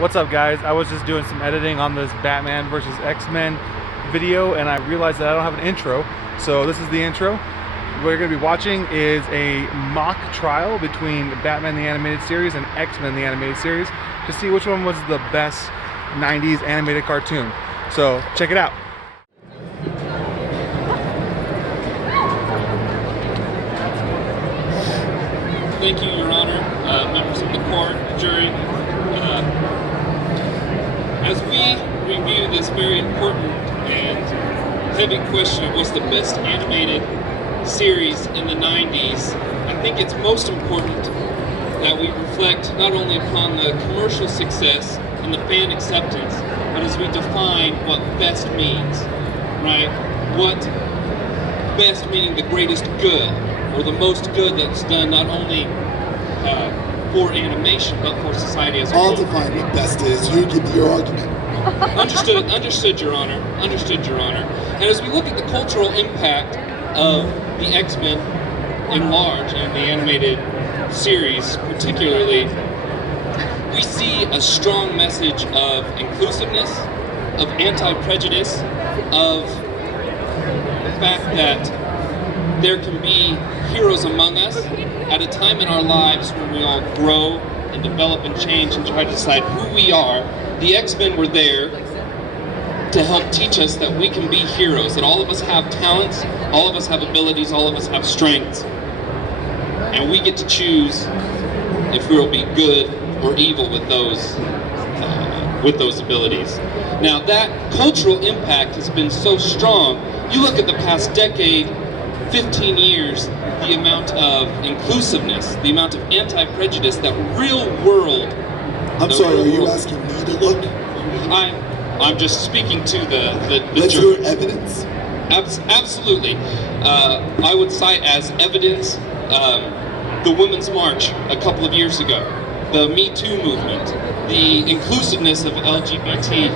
What's up, guys? I was just doing some editing on this Batman versus X-Men video, and I realized that I don't have an intro, so this is the intro. What you're going to be watching is a mock trial between Batman the Animated Series and X-Men the Animated Series to see which one was the best 90s animated cartoon. So check it out. Thank you, Your Honor, members of the court, jury. As we review this very important and heavy question of what's the best animated series in the 90s, I think it's most important that we reflect not only upon the commercial success and the fan acceptance, but as we define what best means, right? What best meaning the greatest good, or the most good that's done not only for animation, but for society as a whole. I'll define what best is. You give me your argument. Understood, Your Honor. Understood, Your Honor. And as we look at the cultural impact of the X-Men in large, and the animated series particularly, we see a strong message of inclusiveness, of anti-prejudice, of the fact that there can be heroes among us at a time in our lives when we all grow and develop and change and try to decide who we are. The X-Men were there to help teach us that we can be heroes, that all of us have talents, all of us have abilities, all of us have strengths, and we get to choose if we will be good or evil with those abilities. Now, that cultural impact has been so strong. You look at the past decade, 15 years, the amount of inclusiveness, the amount of anti-prejudice, that real world. I'm sorry, are you asking me to look? I'm just speaking to the Let's jury. hear evidence. Absolutely. I would cite as evidence the Women's March a couple of years ago, the Me Too movement, the inclusiveness of LGBT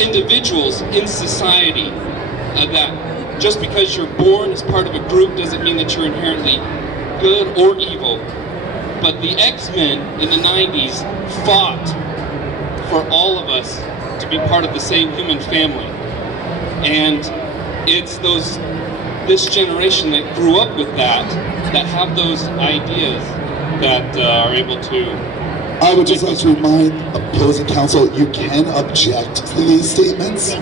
individuals in society, that just because you're born as part of a group doesn't mean that you're inherently good or evil. But the X-Men in the 90s fought for all of us to be part of the same human family. And it's this generation that grew up with that have those ideas, that are able to... I would just like to remind opposing counsel, you can object to these statements.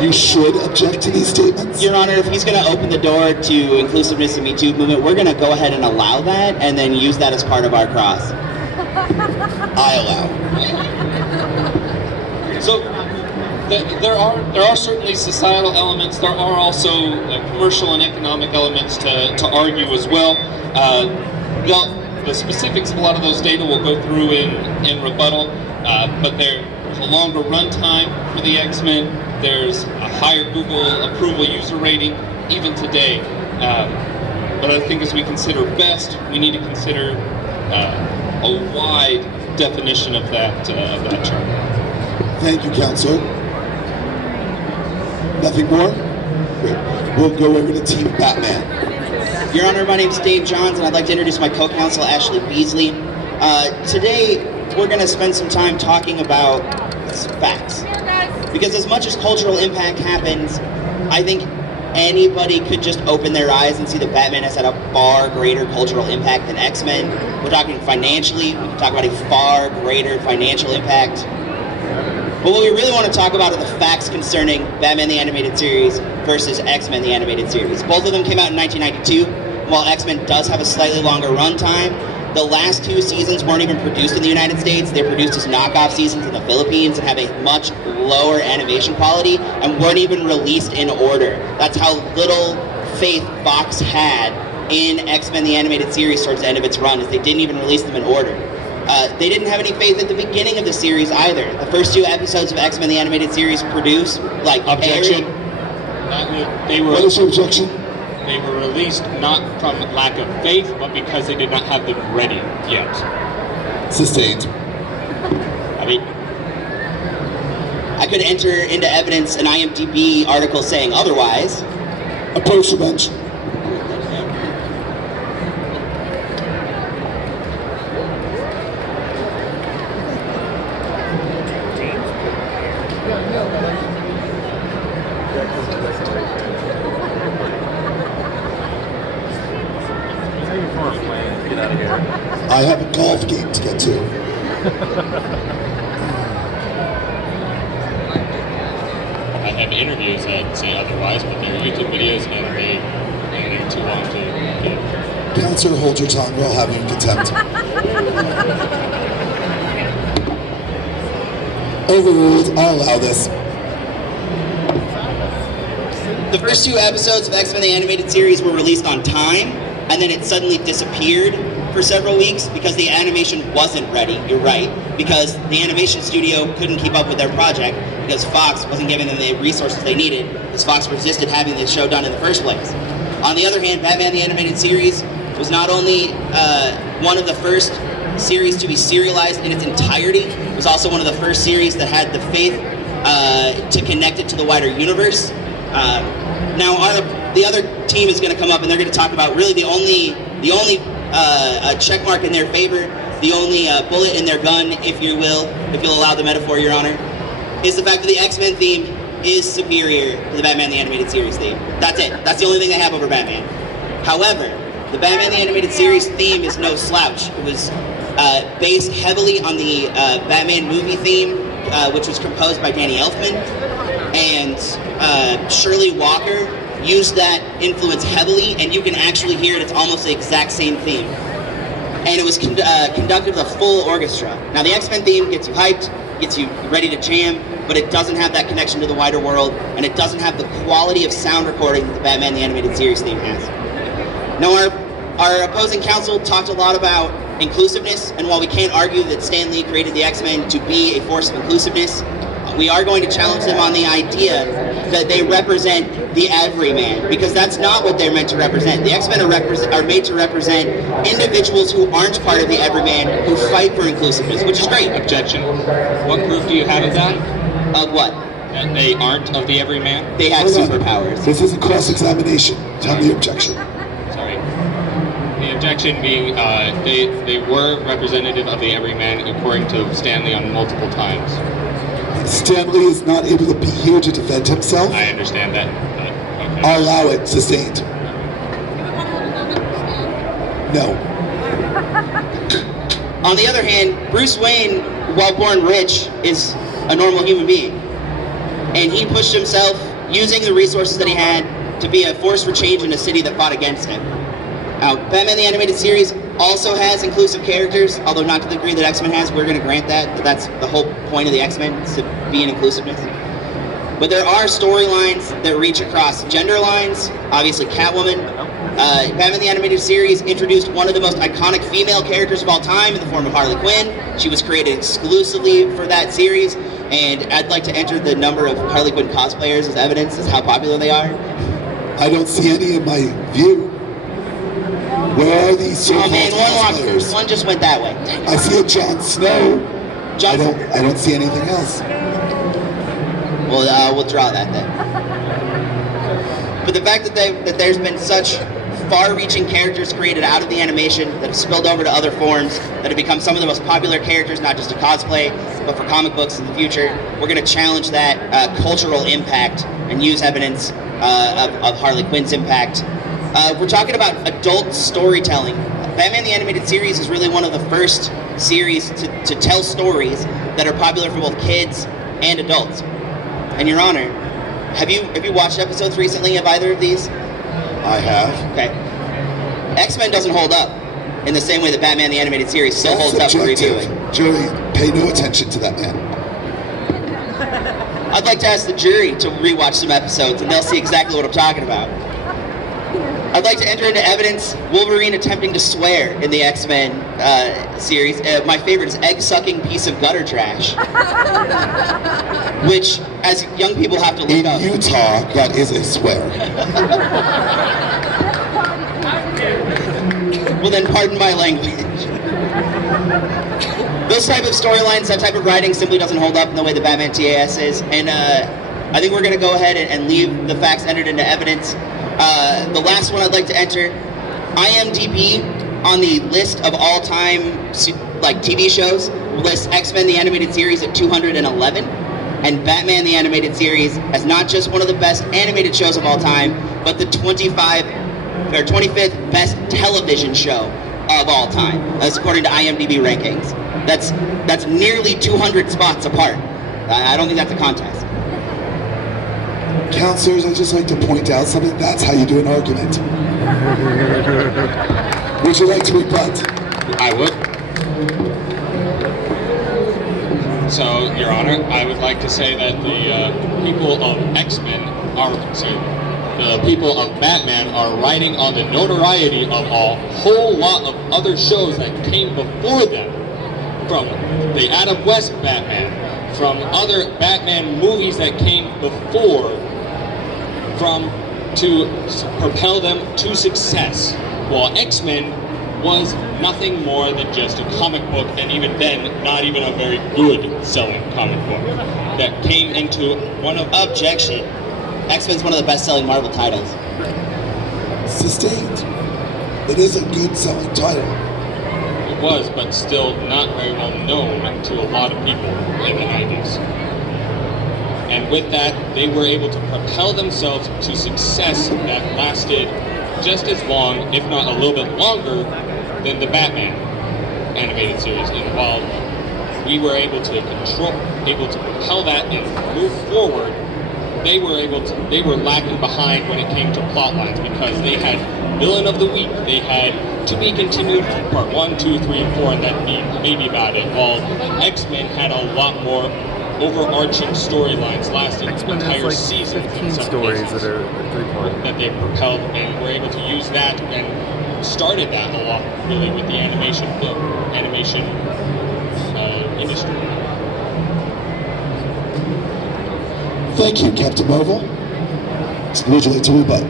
You should object to these statements. Your Honor, if he's going to open the door to inclusiveness and Me Too movement, we're going to go ahead and allow that and then use that as part of our cross. I allow. So there are certainly societal elements. There are also commercial and economic elements to argue as well. The specifics of a lot of those data we'll go through in rebuttal, but there's a longer runtime for the X-Men. There's a higher Google approval user rating even today. But I think as we consider best, we need to consider a wide definition of that term. Thank you, counsel. Nothing more? Great. We'll go over to Team Batman. Your Honor, my name's Dave Johns, and I'd like to introduce my co-counsel, Ashley Beasley. Today, we're going to spend some time talking about facts. Because as much as cultural impact happens, I think anybody could just open their eyes and see that Batman has had a far greater cultural impact than X-Men. We're talking financially, we can talk about a far greater financial impact. But what we really want to talk about are the facts concerning Batman the Animated Series versus X-Men the Animated Series. Both of them came out in 1992. While X-Men does have a slightly longer runtime, the last two seasons weren't even produced in the United States. They were produced as knockoff seasons in the Philippines and have a much lower animation quality and weren't even released in order. That's how little faith Fox had in X-Men the Animated Series towards the end of its run, is they didn't even release them in order. They didn't have any faith at the beginning of the series either. The first two episodes of X-Men the Animated Series produced, like... Objection. What is your objection? They were released not from lack of faith, but because they did not have them ready yet. Sustained. I mean, I could enter into evidence an IMDb article saying otherwise. Approach the bench. I have a golf game to get to. I have interviews that say otherwise, but they're YouTube videos and they're too long to give. Counselor, hold your tongue, or I'll have you in contempt. Overruled, I'll allow this. The first 2 episodes of X-Men the Animated Series were released on time, and then it suddenly disappeared for several weeks because the animation wasn't ready. You're right, because the animation studio couldn't keep up with their project because Fox wasn't giving them the resources they needed, because Fox resisted having the show done in the first place. On the other hand, Batman the Animated Series was not only one of the first series to be serialized in its entirety, it was also one of the first series that had the faith to connect it to the wider universe. Now the other team is going to come up and they're going to talk about really the only check mark in their favor, the only bullet in their gun, if you will, if you'll allow the metaphor, Your Honor, is the fact that the X-Men theme is superior to the Batman the Animated Series theme. That's it. That's the only thing they have over Batman. However, the Batman the Animated Series theme is no slouch. It was based heavily on the Batman movie theme, which was composed by Danny Elfman, and Shirley Walker used that influence heavily, and you can actually hear it. It's almost the exact same theme. And it was conducted with a full orchestra. Now, the X-Men theme gets you hyped, gets you ready to jam, but it doesn't have that connection to the wider world, and it doesn't have the quality of sound recording that the Batman the Animated Series theme has. Now, our opposing counsel talked a lot about inclusiveness, and while we can't argue that Stan Lee created the X-Men to be a force of inclusiveness, we are going to challenge them on the idea that they represent the everyman, because that's not what they're meant to represent. The X-Men are made to represent individuals who aren't part of the everyman, who fight for inclusiveness, which is great. Objection. What proof do you have of that? Of what? That they aren't of the everyman? They have Hold on. superpowers. This is a cross-examination. Tell me your objection. Sorry. The objection being they were representative of the everyman according to Stanley on multiple times. Stanley is not able to be here to defend himself. I understand that. Okay. I'll allow it. Sustained. No. On the other hand, Bruce Wayne, while born rich, is a normal human being. And he pushed himself, using the resources that he had, to be a force for change in a city that fought against him. Now, Batman the Animated Series also has inclusive characters, although not to the degree that X-Men has. We're going to grant that that's the whole point of the X-Men, is to be an inclusiveness. But there are storylines that reach across gender lines. Obviously, Catwoman. Batman the Animated Series introduced one of the most iconic female characters of all time in the form of Harley Quinn. She was created exclusively for that series, and I'd like to enter the number of Harley Quinn cosplayers as evidence as how popular they are. I don't see any in my view. Where are these so-called Oh man, cosplayers? one just went that way. I see a Jon Snow. I don't see anything else. We'll draw that then. But the fact that there's been such far-reaching characters created out of the animation that have spilled over to other forms, that have become some of the most popular characters, not just to cosplay, but for comic books in the future, we're going to challenge that cultural impact and use evidence of Harley Quinn's impact. We're talking about adult storytelling. Batman the Animated Series is really one of the first series to tell stories that are popular for both kids and adults. And Your Honor, have you watched episodes recently of either of these? I have. Okay. X-Men doesn't hold up in the same way that Batman the Animated Series still That's holds up for objective. reviewing. Jury, pay no attention to that man. I'd like to ask the jury to rewatch some episodes and they'll see exactly what I'm talking about. I'd like to enter into evidence Wolverine attempting to swear in the X-Men series. My favorite is egg-sucking piece of gutter trash. Which, as young people have to look In up. Utah, that is a swear. Well then, pardon my language. Those type of storylines, that type of writing simply doesn't hold up in the way the Batman TAS is. And I think we're going to go ahead and leave the facts entered into evidence. The last one I'd like to enter, IMDb on the list of all-time TV shows lists X-Men the Animated Series at 211, and Batman the Animated Series as not just one of the best animated shows of all time, but the 25th best television show of all time. That's according to IMDb rankings. That's nearly 200 spots apart. I don't think that's a contest. Counselors, I'd just like to point out something. That's how you do an argument. Would you like to rebut? I would. So, Your Honor, I would like to say that the people of X-Men the people of Batman are riding on the notoriety of a whole lot of other shows that came before them. From the Adam West Batman, from other Batman movies that came before, to propel them to success. While X-Men was nothing more than just a comic book, and even then, not even a very good selling comic book, that came into one of... Objection. X-Men's one of the best-selling Marvel titles. Sustained. It is a good selling title. It was, but still not very well known to a lot of people in the 90s. And with that, they were able to propel themselves to success that lasted just as long, if not a little bit longer, than the Batman animated series. And while we were able to propel that and move forward, they were lagging behind when it came to plot lines, because they had Villain of the Week, they had To Be Continued Part 1, 2, 3, and 4, and that maybe about it. While X-Men had a lot more overarching storylines lasting entire like seasons. 15 stories that are three-part. That they propelled, and were able to use that and started that a lot really with the animation industry. Thank you, Captain Marvel. Would you like to rebut?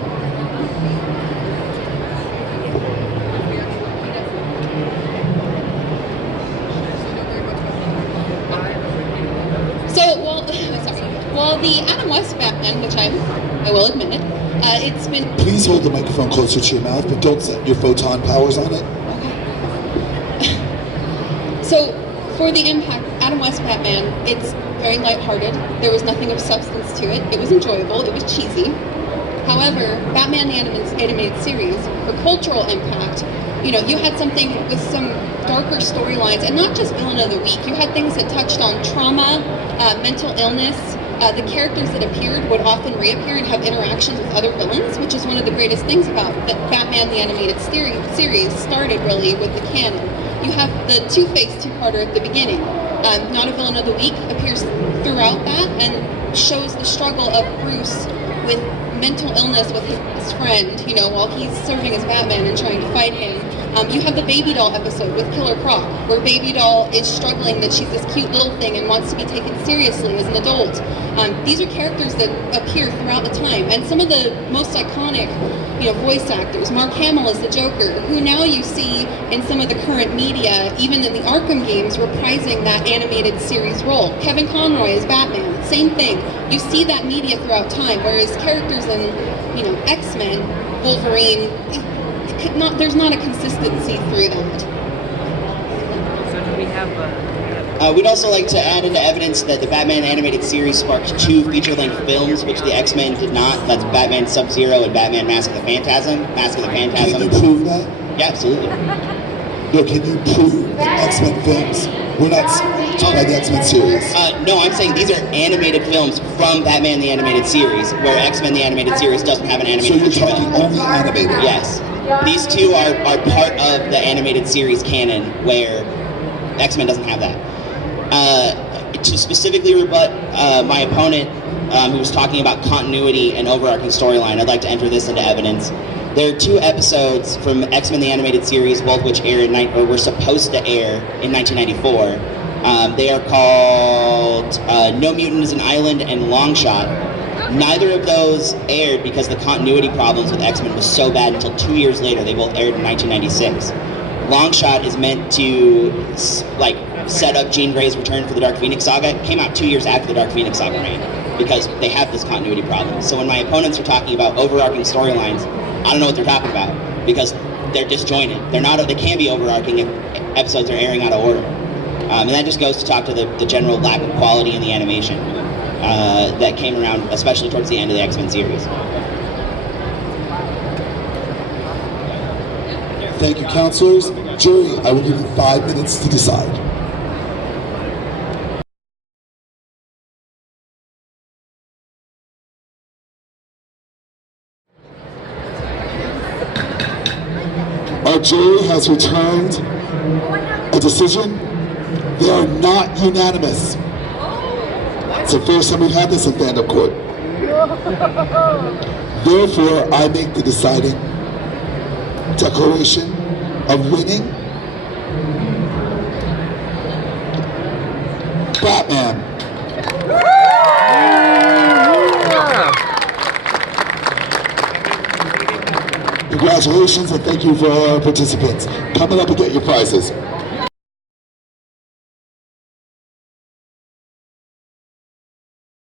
Well, the Adam West Batman, which I will admit it, it's been... Please hold the microphone closer to your mouth, but don't set your photon powers on it. Okay. So, for the impact, Adam West Batman, it's very lighthearted. There was nothing of substance to it. It was enjoyable. It was cheesy. However, Batman the Animated Series, for cultural impact, you know, you had something with some darker storylines, and not just Villain of the Week. You had things that touched on trauma, mental illness. The characters that appeared would often reappear and have interactions with other villains, which is one of the greatest things about that Batman the Animated Series started really with the canon. You have the Two-Face two-parter at the beginning. Not a Villain of the Week appears throughout that and shows the struggle of Bruce with mental illness with his friend, you know, while he's serving as Batman and trying to fight him. You have the Baby Doll episode with Killer Croc, where Baby Doll is struggling that she's this cute little thing and wants to be taken seriously as an adult. These are characters that appear throughout the time, and some of the most iconic, you know, voice actors. Mark Hamill is the Joker, who now you see in some of the current media, even in the Arkham games, reprising that animated series role. Kevin Conroy is Batman, same thing. You see that media throughout time, whereas characters in, you know, X-Men, Wolverine, there's not a consistency through that. So do we have we'd also like to add into evidence that the Batman animated series sparked 2 feature-length films, which the X-Men did not. That's Batman Sub-Zero and Batman Mask of the Phantasm. Can you prove that? Yeah, absolutely. No, can you prove the X-Men films were not sponsored by the X-Men series? No, I'm saying these are animated films from Batman the Animated Series, where X-Men the Animated Series doesn't have an So animated you're feature talking film. only animated? Yes. These 2 are part of the animated series canon, where X-Men doesn't have that. To specifically rebut my opponent, who was talking about continuity and overarching storyline, I'd like to enter this into evidence. There are 2 episodes from X-Men the Animated Series, both which were supposed to air in 1994. They are called No Mutant is an Island and Long Shot. Neither of those aired because the continuity problems with X-Men was so bad until 2 years later. They both aired in 1996. Long Shot is meant to set up Jean Grey's return for the Dark Phoenix saga. It came out 2 years after the Dark Phoenix saga ran, because they have this continuity problem. So when my opponents are talking about overarching storylines, I don't know what they're talking about, because they're disjointed. They can be overarching if episodes are airing out of order. And that just goes to talk to the general lack of quality in the animation that came around, especially towards the end of the X-Men series. Thank you, counselors. Jury, I will give you 5 minutes to decide. Our jury has returned a decision. They are not unanimous. It's the first time we've had this in stand-up court. Therefore, I make the deciding declaration of winning. Batman. Congratulations and thank you for all our participants. Coming up and get your prizes.